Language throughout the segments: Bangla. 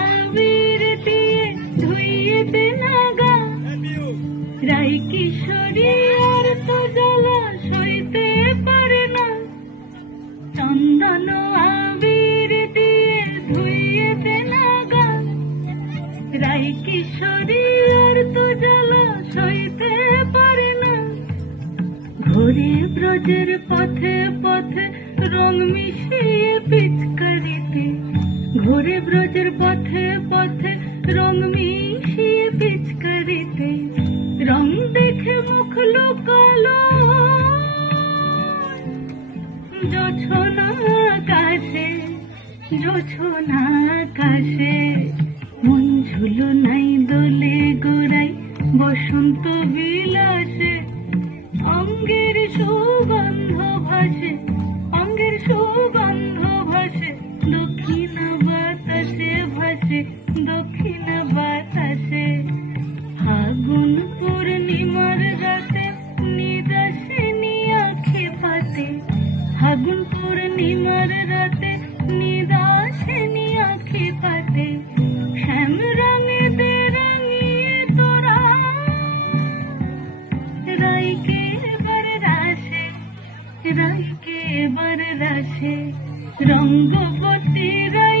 আবির দিয়ে ধুইয়েতে নাগা। রাই কিশোরী আর তো জ্বালা সইতে পারে না। চন্দন আবির দিয়ে ধুইয়েতে নাগা। রাই কিশোরী জ্বালা সইতে পারে না। ঘুরে ব্রজের পথে পথে রং মিশিয়ে পিচকারিতে ঘুরে ব্রজের পথে পথে রং মিশিয়ে পিচকারিতে, রং দেখে মুখ লোকালো। জোছনা আকাশে জোছনা আকাশে, মন ঝুলো নাই দোলে গোড়াই বসন্ত বিলাসে দক্ষিণ বাতাসে। ফাগুন পূর্ণিমার রাতে নিদাসিনী আখে পাতে ফাগুন পূর্ণিমার রাতে নিদাসিনী আখে পাতে শ্যাম রঙে দে তোরা। রাইকে এবার রাশে, রাইকে এবার রাশে। রঙ্গবতী রাই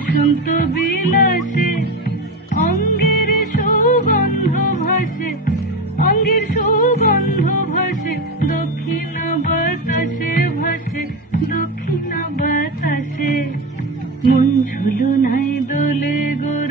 বসন্ত বিলাসে, অঙ্গের সৌগন্ধ ভাসে, অঙ্গের সৌগন্ধ ভাসে, দক্ষিণ বাতাসে ভাসে, দক্ষিণ বাতাসে। মন ঝুলো নাই দোলে গোর